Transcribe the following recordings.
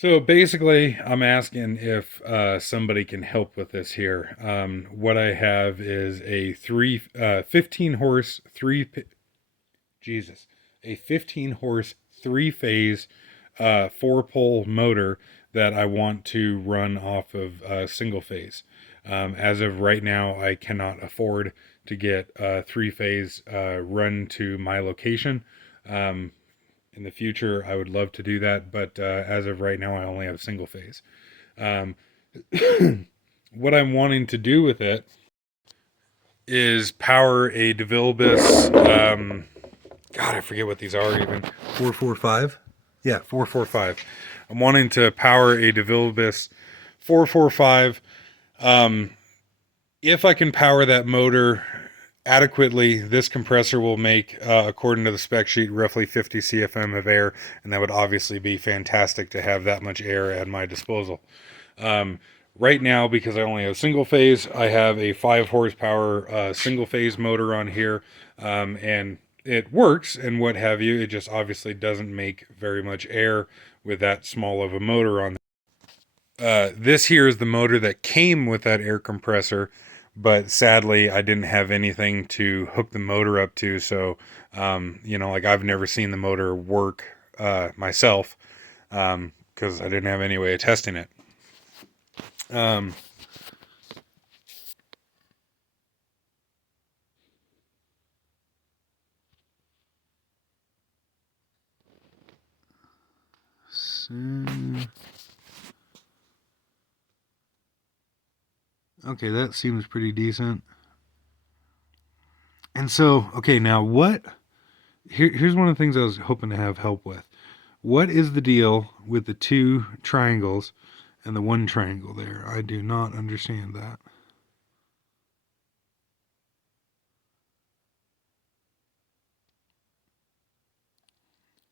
So basically, I'm asking if somebody can help with this here. What I have is a 15 horse, Jesus, a 15 horse, three phase, four pole motor that I want to run off of single phase. As of right now, I cannot afford to get a three phase run to my location. Um, in the future, I would love to do that, but as of right now, I only have single phase. Um, what I'm wanting to do with it is power a devilbliss. God, I forget what these are even. 445. Yeah, 445. I'm wanting to power a devilbliss 445. Um, if I can power that motor adequately, this compressor will make, according to the spec sheet, roughly 50 CFM of air, and that would obviously be fantastic to have that much air at my disposal. Um, right now, because I only have single phase, I have a 5 horsepower single phase motor on here, and it works and what have you. It just obviously doesn't make very much air with that small of a motor on. This here is the motor that came with that air compressor, but sadly I didn't have anything to hook the motor up to. So, like I've never seen the motor work myself because I didn't have any way of testing it. Um, so, okay, that seems pretty decent. And so, okay, now what? Here's one of the things I was hoping to have help with. What is the deal with the two triangles and the one triangle there? I do not understand that.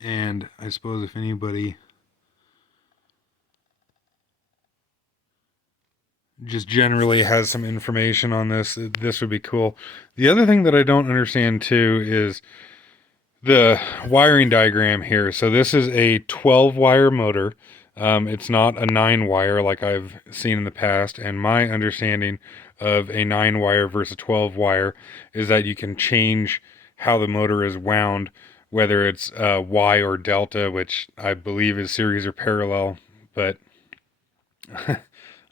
And I suppose if anybody just generally has some information on this would be cool. The other thing that I don't understand too is the wiring diagram here. So this is a 12 wire motor. It's not a 9 wire like I've seen in the past. And my understanding of a 9 wire versus 12 wire is that you can change how the motor is wound, whether it's Y or delta, which I believe is series or parallel. But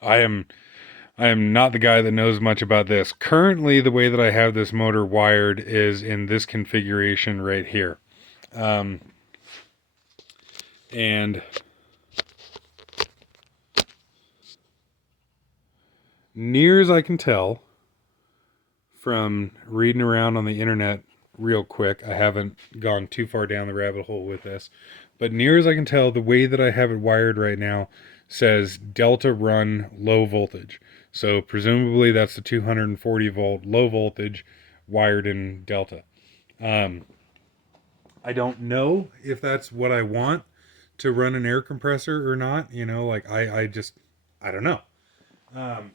I am I am not the guy that knows much about this. Currently, the way that I have this motor wired is in this configuration right here. Um, and near as I can tell from reading around on the internet real quick, I haven't gone too far down the rabbit hole with this, but near as I can tell, the way that I have it wired right now says delta run low voltage. So presumably that's the 240 volt low voltage wired in delta. Um, I don't know if that's what I want to run an air compressor or not. Like I don't know. Um,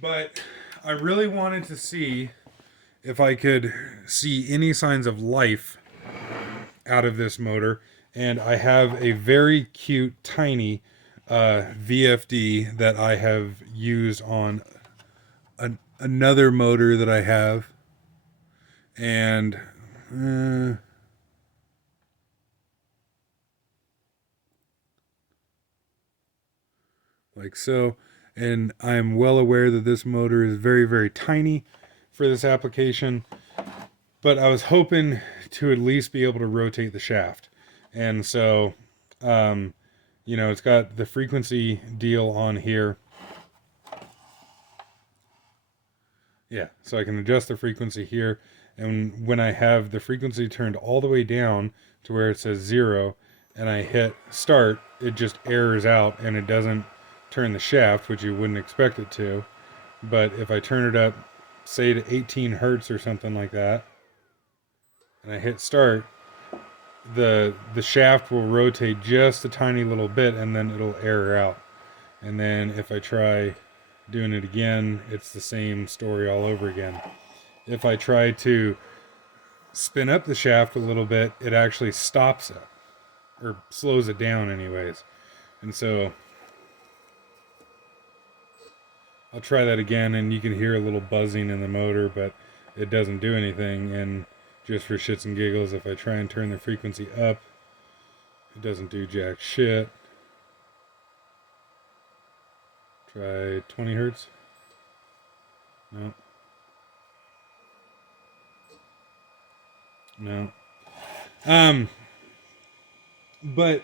but I really wanted to see if I could see any signs of life out of this motor. And I have a very cute, tiny VFD that I have used on another motor that I have. And like so. And I'm well aware that this motor is very, very tiny for this application, but I was hoping to at least be able to rotate the shaft. And so, it's got the frequency deal on here. Yeah, so I can adjust the frequency here. And when I have the frequency turned all the way down to where it says 0, and I hit start, it just errors out and it doesn't turn the shaft, which you wouldn't expect it to. But if I turn it up, say to 18 hertz or something like that, and I hit start, the shaft will rotate just a tiny little bit and then it'll error out. And then if I try doing it again, it's the same story all over again. If I try to spin up the shaft a little bit, it actually stops it or slows it down anyways. And so I'll try that again, and you can hear a little buzzing in the motor, but it doesn't do anything. And just for shits and giggles, if I try and turn the frequency up, it doesn't do jack shit. Try 20 hertz. No. No. But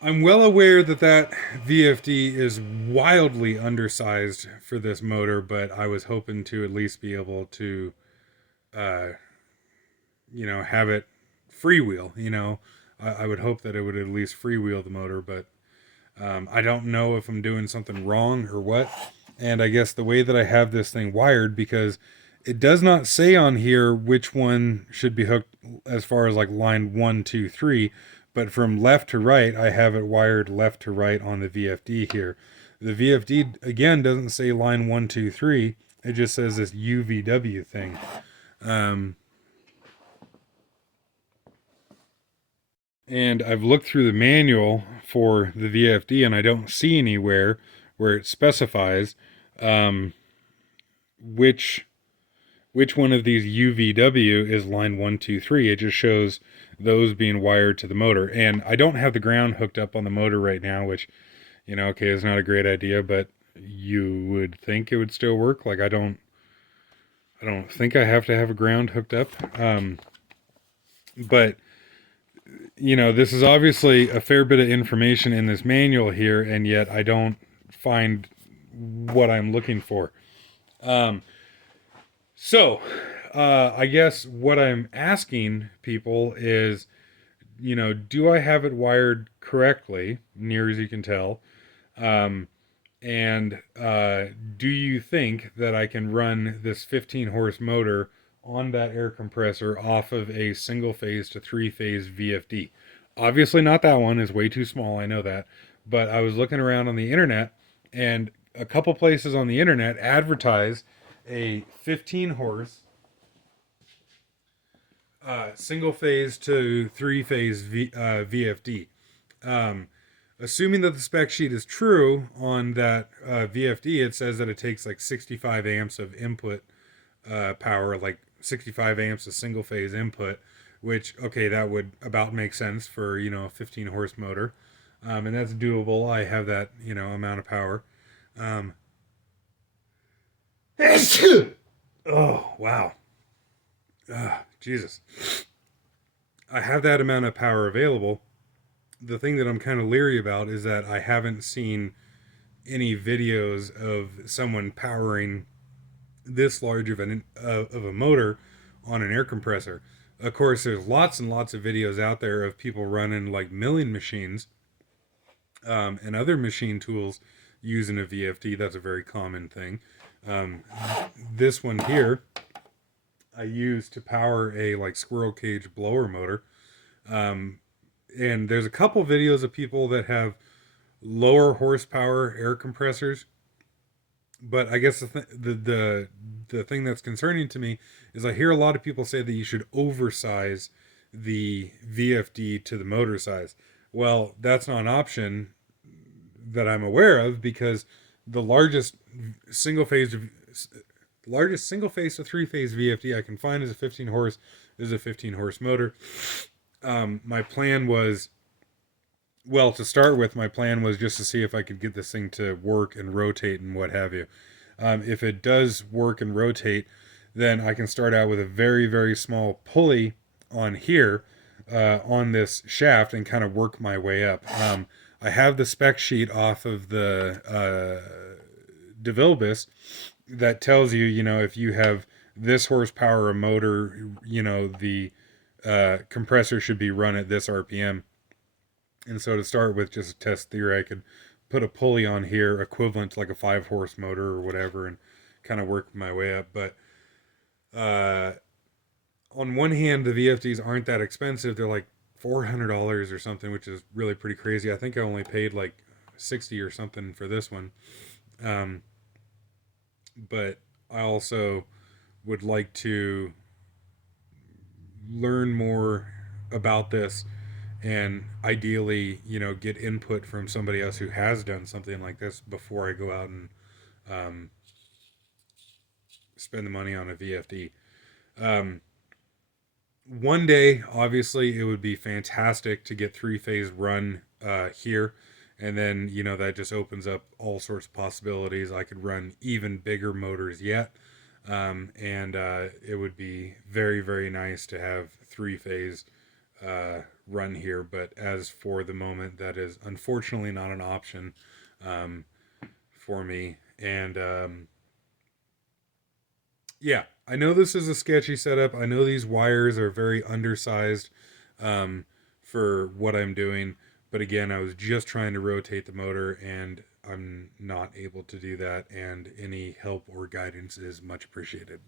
I'm well aware that that VFD is wildly undersized for this motor, but I was hoping to at least be able to, uh, have it freewheel. I would hope that it would at least freewheel the motor, but I don't know if I'm doing something wrong or what. And I guess the way that I have this thing wired, because it does not say on here which one should be hooked as far as like line 1, 2, 3, but from left to right, I have it wired left to right on the VFD here. The VFD again doesn't say line 1, 2, 3. It just says this UVW thing. And I've looked through the manual for the VFD, and I don't see anywhere where it specifies um, which one of these UVW is line 1, 2, 3. It just shows those being wired to the motor. And I don't have the ground hooked up on the motor right now, which, okay, is not a great idea, but you would think it would still work. Like I don't think I have to have a ground hooked up. But this is obviously a fair bit of information in this manual here, and yet I don't find what I'm looking for. So, I guess what I'm asking people is, do I have it wired correctly, near as you can tell? And do you think that I can run this 15 horse motor on that air compressor off of a single phase to 3-phase VFD? Obviously not that one, is way too small, I know that. But I was looking around on the internet, and a couple places on the internet advertise a 15 horse single phase to 3-phase VFD. Assuming that the spec sheet is true on that VFD, it says that it takes like 65 amps of input power, like 65 amps of single phase input, which, okay, that would about make sense for, a 15 horse motor. And that's doable. I have that, amount of power. Oh, wow. Jesus. I have that amount of power available. The thing that I'm kind of leery about is that I haven't seen any videos of someone powering this large of a motor on an air compressor. Of course, there's lots and lots of videos out there of people running like milling machines and other machine tools using a VFD. That's a very common thing. This one here I use to power a like squirrel cage blower motor. And there's a couple videos of people that have lower horsepower air compressors, but I guess the thing that's concerning to me is I hear a lot of people say that you should oversize the VFD to the motor size. Well, that's not an option that I'm aware of, because the largest single phase to 3-phase VFD I can find is a 15 horse motor. My plan was, well, to start with, my plan was just to see if I could get this thing to work and rotate and what have you. If it does work and rotate, then I can start out with a very, very small pulley on here, on this shaft, and kind of work my way up. I have the spec sheet off of the devilbliss that tells you, if you have this horsepower motor, the compressor should be run at this RPM. And so to start with, just a test theory, I could put a pulley on here equivalent to like a 5-horse motor or whatever, and kind of work my way up. But on one hand, the VFDs aren't that expensive. They're like $400 or something, which is really pretty crazy. I think I only paid like 60 or something for this one. But I also would like to learn more about this and ideally, get input from somebody else who has done something like this before I go out and um, spend the money on a VFD. Um, One day, obviously, it would be fantastic to get three phase run here. And then, that just opens up all sorts of possibilities. I could run even bigger motors yet. And it would be very, very nice to have three phase run here. But as for the moment, that is unfortunately not an option um, for me. And yeah, I know this is a sketchy setup. I know these wires are very undersized um, for what I'm doing. But again, I was just trying to rotate the motor and I'm not able to do that. And any help or guidance is much appreciated.